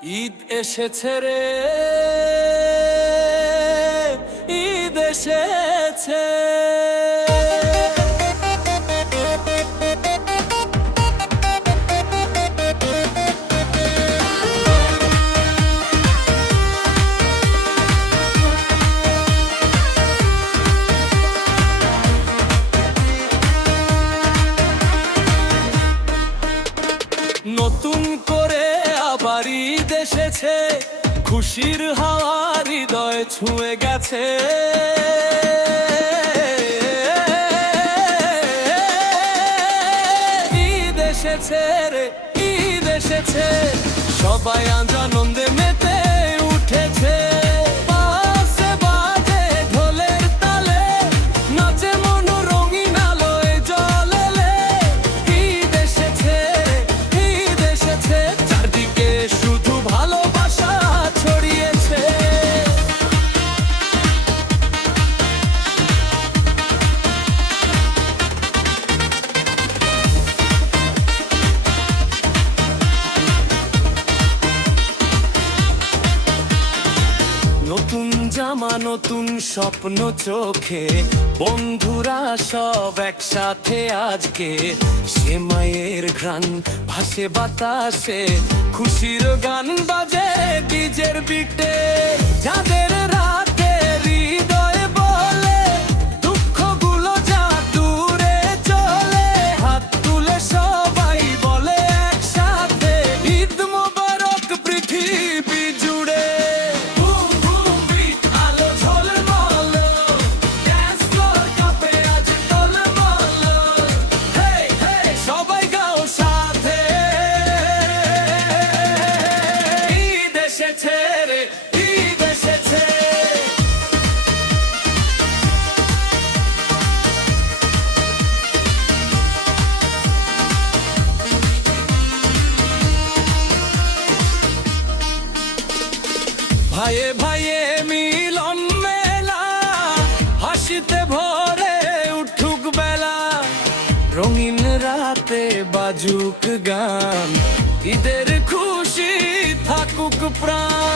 ঈদ এসেছে রে, ঈদ এসেছে। নতুন করে আবার ঈদ এসেছে, খুশির হাওয়া হৃদয় ছুঁয়ে গেছে। ঈদ এসেছে রে, ঈদ এসেছে, সবাই আজ আনন্দে মেতে উঠেছে। পাশে বাজে ঢোলের তালে, নাচে মন রঙিন আলোয় জ্বলেলে। ঈদ এসেছে, ঈদ এসেছে, চারদিকে শুধু ভালোবাসা ছড়িয়েছে। নতুন জামা নতুন স্বপ্ন চোখে, বন্ধুরা সব একসাথে আজকে। সেমাইয়ের ঘ্রাণ ভাসে বাতাসে, খুশির গান বাজে ডিজের বিটে। যাদের রাতে হৃদয়ে বলে, দুঃখগুলো যা দূরে চলে, হাত তুলে সবাই বলে একসাথে, ঈদ মোবারক পৃথিবী জুড়ে। ভাইয়ে ভাইয়ে মিলন মেলা, হাসিতে ভরে উঠুক বেলা। রঙিন রাতে বাজুক গান, ঈদের খুশি থাকুক প্রাণ।